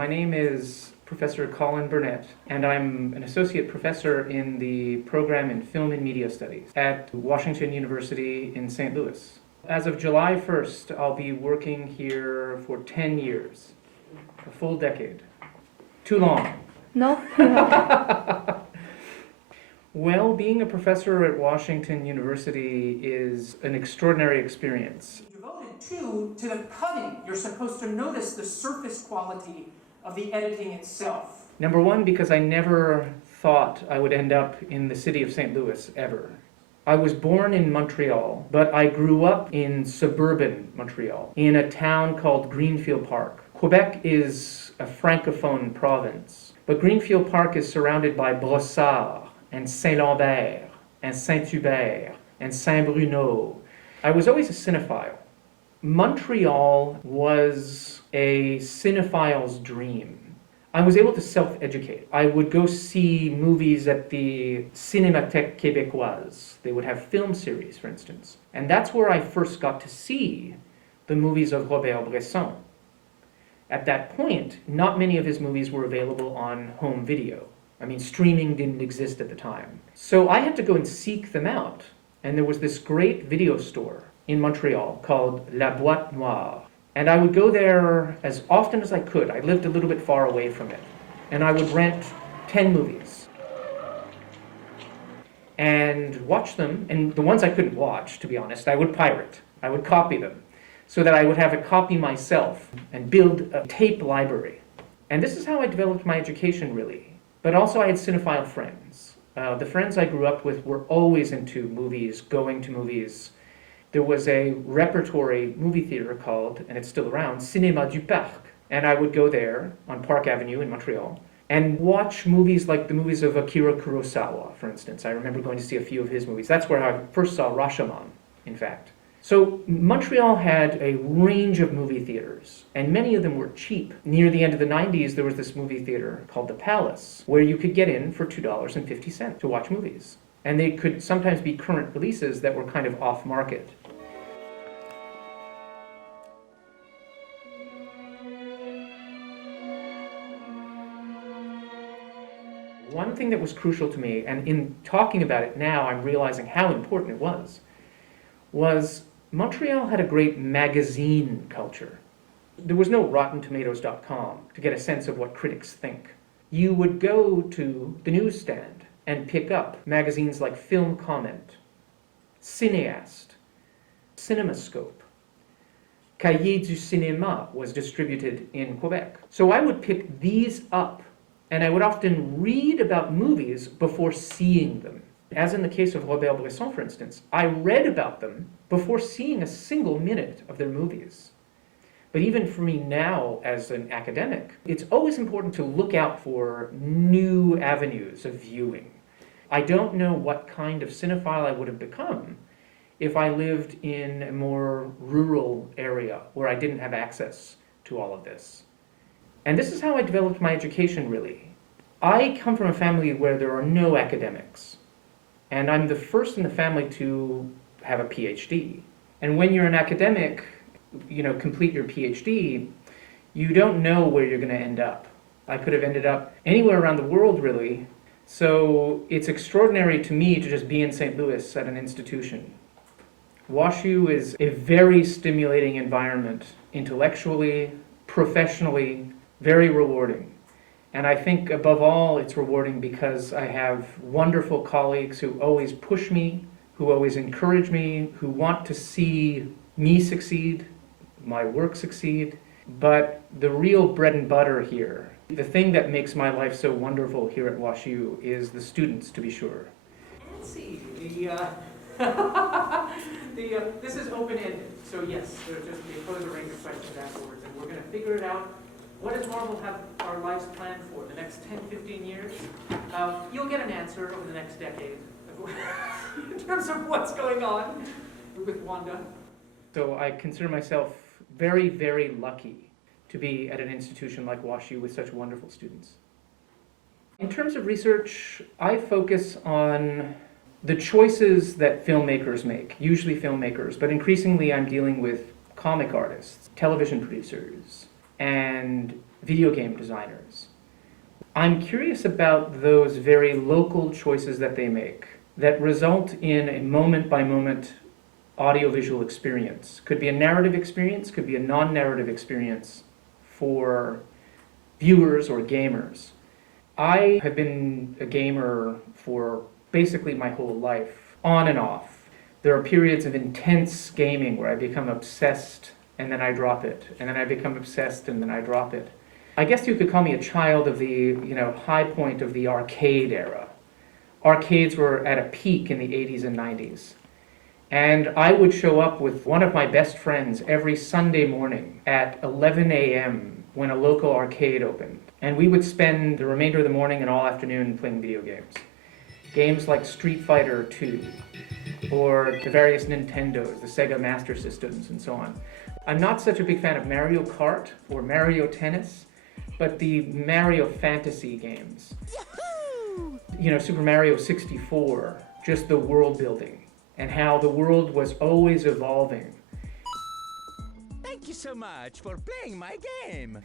My name is Professor Colin Burnett, and I'm an associate professor in the program in Film and Media Studies at Washington University in St. Louis. As of July 1st, I'll be working here for 10 years, a full decade. Too long. No. Well, being a professor at Washington University is an extraordinary experience. Devoted to the cutting. You're supposed to notice the surface quality of the editing itself. Number one, because I never thought I would end up in the city of St. Louis, ever. I was born in Montreal, but I grew up in suburban Montreal, in a town called Greenfield Park. Quebec is a francophone province, but Greenfield Park is surrounded by Brossard, and Saint-Lambert, and Saint-Hubert, and Saint-Bruno. I was always a cinephile. Montreal was a cinephile's dream. I was able to self-educate. I would go see movies at the Cinémathèque Québécoise. They would have film series, for instance. And that's where I first got to see the movies of Robert Bresson. At that point, not many of his movies were available on home video. I mean, streaming didn't exist at the time. So I had to go and seek them out. And there was this great video store in Montreal called La Boîte Noire. And I would go there as often as I could. I lived a little bit far away from it. And I would rent 10 movies and watch them. And the ones I couldn't watch, to be honest, I would pirate. I would copy them so that I would have a copy myself and build a tape library. And this is how I developed my education, really. But also I had cinephile friends. The friends I grew up with were always into movies, going to movies. There was a repertory movie theater called, and it's still around, Cinéma du Parc. And I would go there on Park Avenue in Montreal and watch movies like the movies of Akira Kurosawa, for instance. I remember going to see a few of his movies. That's where I first saw Rashomon, in fact. So Montreal had a range of movie theaters, and many of them were cheap. Near the end of the 90s, there was this movie theater called The Palace, where you could get in for $2.50 to watch movies. And they could sometimes be current releases that were kind of off-market. One thing that was crucial to me, and in talking about it now, I'm realizing how important it was Montreal had a great magazine culture. There was no RottenTomatoes.com to get a sense of what critics think. You would go to the newsstand and pick up magazines like Film Comment, Cinéaste, CinemaScope. Cahiers du Cinéma was distributed in Quebec. So I would pick these up, and I would often read about movies before seeing them. As in the case of Robert Bresson, for instance, I read about them before seeing a single minute of their movies. But even for me now as an academic, it's always important to look out for new avenues of viewing. I don't know what kind of cinephile I would have become if I lived in a more rural area where I didn't have access to all of this. And this is how I developed my education, really. I come from a family where there are no academics. And I'm the first in the family to have a PhD. And when you're an academic, complete your PhD, you don't know where you're going to end up. I could have ended up anywhere around the world, really. So it's extraordinary to me to just be in St. Louis at an institution. WashU is a very stimulating environment, intellectually, professionally, very rewarding. And I think above all, it's rewarding because I have wonderful colleagues who always push me, who always encourage me, who want to see me succeed, my work succeed. But the real bread and butter here, the thing that makes my life so wonderful here at WashU is the students, to be sure. Let's see, this is open-ended, so yes, there's just we pose a range of questions afterwards, and we're going to figure it out. What does Marvel have our lives planned for? The next 10, 15 years? You'll get an answer over the next decade in terms of what's going on with Wanda. So I consider myself very, very lucky to be at an institution like WashU with such wonderful students. In terms of research, I focus on the choices that filmmakers make, usually filmmakers, but increasingly I'm dealing with comic artists, television producers, and video game designers. I'm curious about those very local choices that they make that result in a moment-by-moment audiovisual experience. Could be a narrative experience, could be a non-narrative experience for viewers or gamers. I have been a gamer for basically my whole life, on and off. There are periods of intense gaming where I become obsessed and then I drop it, and then I become obsessed and then I drop it. I guess you could call me a child of the high point of the arcade era. Arcades were at a peak in the 80s and 90s. And I would show up with one of my best friends every Sunday morning at 11 a.m. when a local arcade opened. And we would spend the remainder of the morning and all afternoon playing video games. Games like Street Fighter 2, or the various Nintendos, the Sega Master Systems, and so on. I'm not such a big fan of Mario Kart or Mario Tennis, but the Mario Fantasy games. Super Mario 64, just the world building, and how the world was always evolving. Thank you so much for playing my game.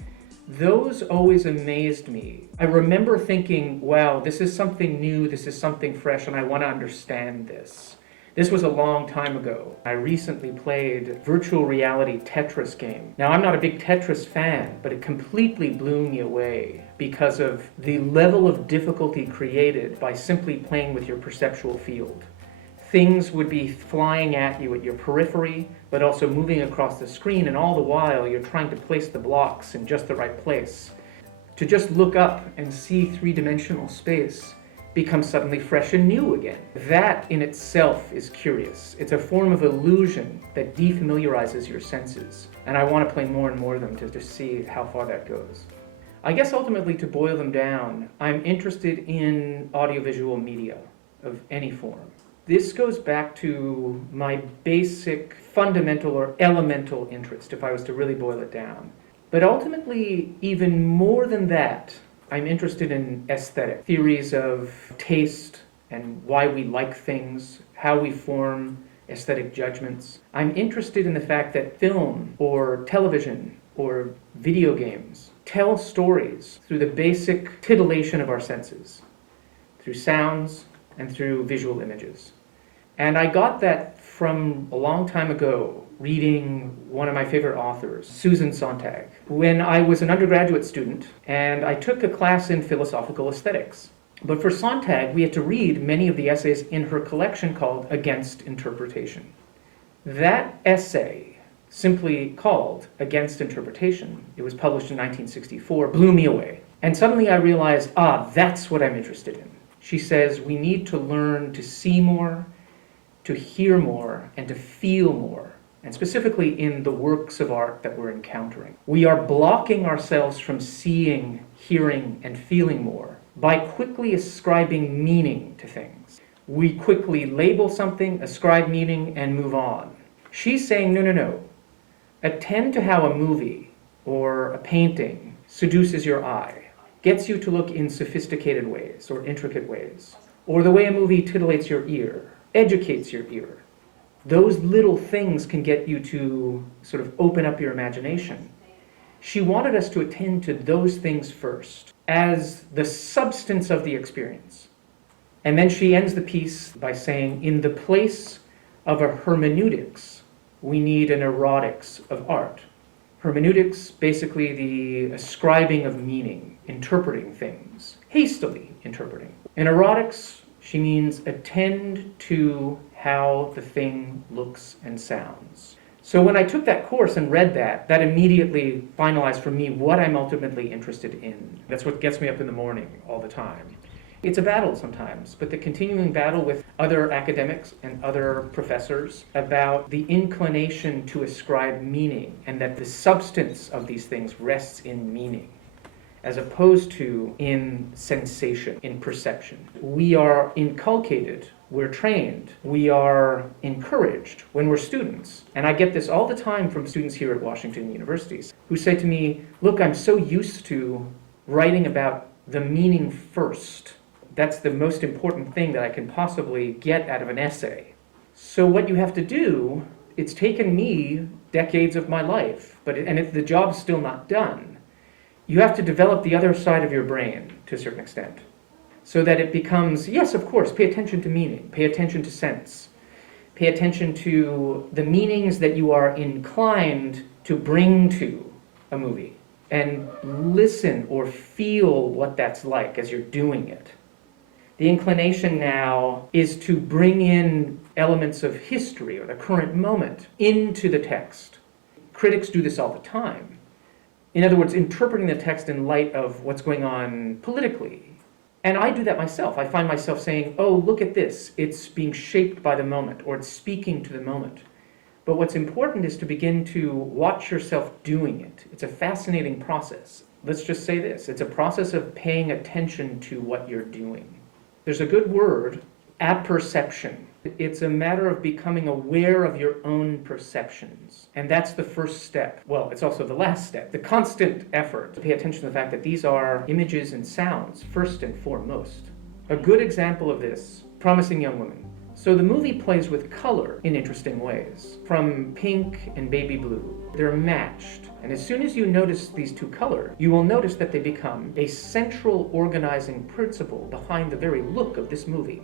Those always amazed me. I remember thinking, wow, this is something new, this is something fresh, and I want to understand this. This was a long time ago. I recently played a virtual reality Tetris game. Now, I'm not a big Tetris fan, but it completely blew me away because of the level of difficulty created by simply playing with your perceptual field. Things would be flying at you at your periphery, but also moving across the screen, and all the while you're trying to place the blocks in just the right place. To just look up and see three-dimensional space becomes suddenly fresh and new again. That in itself is curious. It's a form of illusion that defamiliarizes your senses, and I want to play more and more of them to just see how far that goes. I guess ultimately, to boil them down, I'm interested in audiovisual media of any form. This goes back to my basic, fundamental, or elemental interest, if I was to really boil it down. But ultimately, even more than that, I'm interested in aesthetic, theories of taste and why we like things, how we form aesthetic judgments. I'm interested in the fact that film or television or video games tell stories through the basic titillation of our senses, through sounds and through visual images. And I got that from a long time ago, reading one of my favorite authors, Susan Sontag, when I was an undergraduate student, and I took a class in philosophical aesthetics. But for Sontag, we had to read many of the essays in her collection called Against Interpretation. That essay, simply called Against Interpretation, it was published in 1964, blew me away. And suddenly I realized, that's what I'm interested in. She says we need to learn to see more, to hear more, and to feel more, and specifically in the works of art that we're encountering. We are blocking ourselves from seeing, hearing, and feeling more by quickly ascribing meaning to things. We quickly label something, ascribe meaning, and move on. She's saying, no. Attend to how a movie or a painting seduces your eye, gets you to look in sophisticated ways or intricate ways, or the way a movie titillates your ear, educates your ear. Those little things can get you to sort of open up your imagination. She wanted us to attend to those things first as the substance of the experience. And then she ends the piece by saying, in the place of a hermeneutics, we need an erotics of art. Hermeneutics, basically the ascribing of meaning, interpreting things, hastily interpreting. In erotics, she means attend to how the thing looks and sounds. So when I took that course and read that immediately finalized for me what I'm ultimately interested in. That's what gets me up in the morning all the time. It's a battle sometimes, but the continuing battle with other academics and other professors about the inclination to ascribe meaning, and that the substance of these things rests in meaning, as opposed to in sensation, in perception. We are inculcated, we're trained, we are encouraged when we're students. And I get this all the time from students here at Washington universities who say to me, look, I'm so used to writing about the meaning first. That's the most important thing that I can possibly get out of an essay. So what you have to do, it's taken me decades of my life, the job's still not done. you have to develop the other side of your brain to a certain extent, so that it becomes, yes, of course, pay attention to meaning, pay attention to sense, pay attention to the meanings that you are inclined to bring to a movie, and listen or feel what that's like as you're doing it. The inclination now is to bring in elements of history or the current moment into the text. Critics do this all the time. In other words, interpreting the text in light of what's going on politically. And I do that myself. I find myself saying, oh, look at this. It's being shaped by the moment, or it's speaking to the moment. But what's important is to begin to watch yourself doing it. It's a fascinating process. Let's just say this. It's a process of paying attention to what you're doing. There's a good word, apperception. It's a matter of becoming aware of your own perceptions. And that's the first step. Well, it's also the last step. The constant effort to pay attention to the fact that these are images and sounds, first and foremost. A good example of this, Promising Young Woman. So the movie plays with color in interesting ways. From pink and baby blue, they're matched. And as soon as you notice these two colors, you will notice that they become a central organizing principle behind the very look of this movie.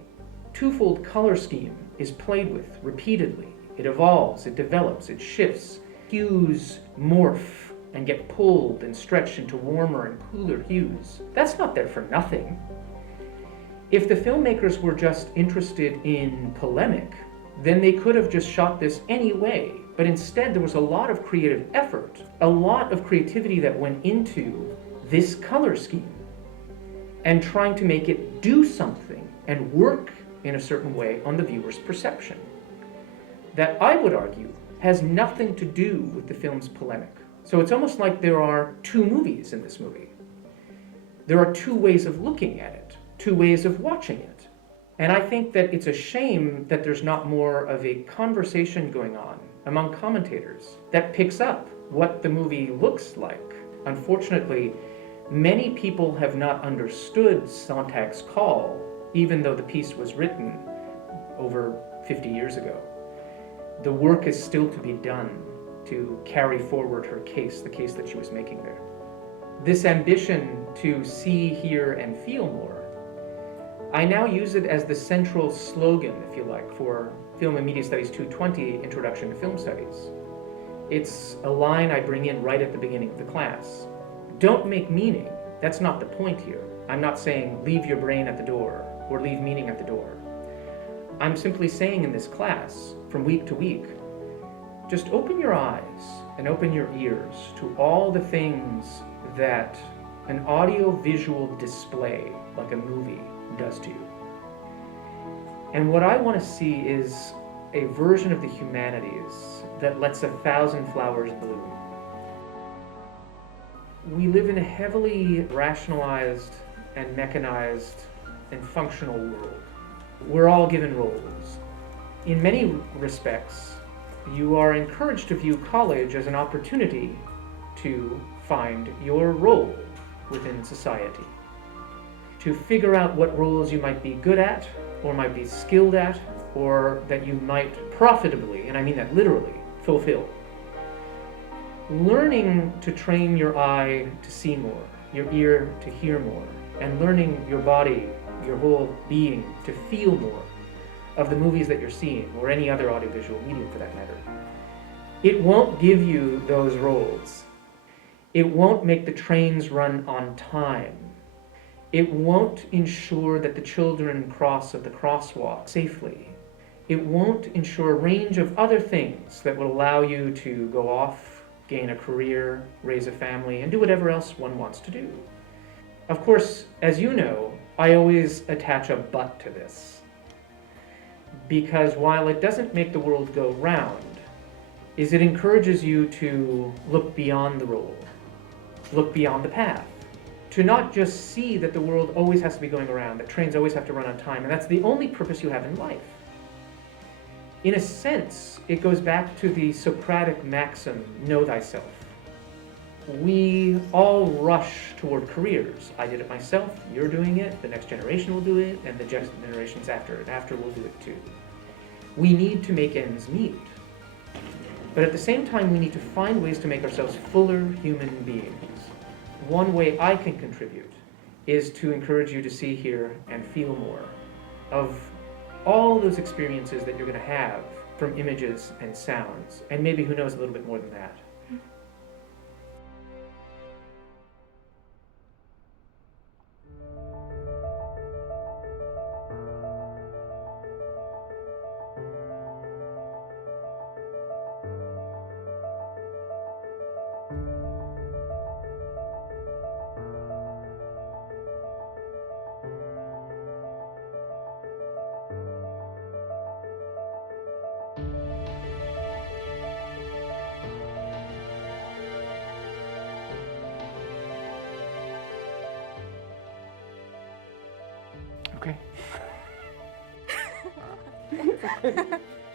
Twofold color scheme is played with repeatedly. It evolves, it develops, it shifts. Hues morph and get pulled and stretched into warmer and cooler hues. That's not there for nothing. If the filmmakers were just interested in polemic, then they could have just shot this anyway. But instead, there was a lot of creative effort, a lot of creativity that went into this color scheme and trying to make it do something and work in a certain way on the viewer's perception. That, I would argue, has nothing to do with the film's polemic. So it's almost like there are two movies in this movie. There are two ways of looking at it, two ways of watching it. And I think that it's a shame that there's not more of a conversation going on among commentators that picks up what the movie looks like. Unfortunately, many people have not understood Sontag's call, even though the piece was written over 50 years ago. The work is still to be done to carry forward her case, the case that she was making there. This ambition to see, hear, and feel more, I now use it as the central slogan, if you like, for Film and Media Studies 220, Introduction to Film Studies. It's a line I bring in right at the beginning of the class. Don't make meaning. That's not the point here. I'm not saying leave your brain at the door or leave meaning at the door. I'm simply saying in this class, from week to week, just open your eyes and open your ears to all the things that an audio-visual display, like a movie, does to you. And what I want to see is a version of the humanities that lets 1,000 flowers bloom. We live in a heavily rationalized and mechanized and functional world. We're all given roles. In many respects, you are encouraged to view college as an opportunity to find your role within society, to figure out what roles you might be good at, or might be skilled at, or that you might profitably, and I mean that literally, fulfill. Learning to train your eye to see more, your ear to hear more, and learning your body, your whole being, to feel more of the movies that you're seeing, or any other audiovisual medium for that matter. It won't give you those roles. It won't make the trains run on time. It won't ensure that the children cross at the crosswalk safely. It won't ensure a range of other things that will allow you to go off, gain a career, raise a family, and do whatever else one wants to do. Of course, as you know, I always attach a but to this. Because while it doesn't make the world go round, it encourages you to look beyond the role, look beyond the path. To not just see that the world always has to be going around, that trains always have to run on time, and that's the only purpose you have in life. In a sense, it goes back to the Socratic maxim, know thyself. We all rush toward careers. I did it myself, you're doing it, the next generation will do it, and the generations after and after will do it too. We need to make ends meet. But at the same time, we need to find ways to make ourselves fuller human beings. one way I can contribute is to encourage you to see, hear, and feel more of all those experiences that you're going to have from images and sounds, and maybe, who knows, a little bit more than that. Okay.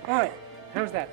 All right, how's that?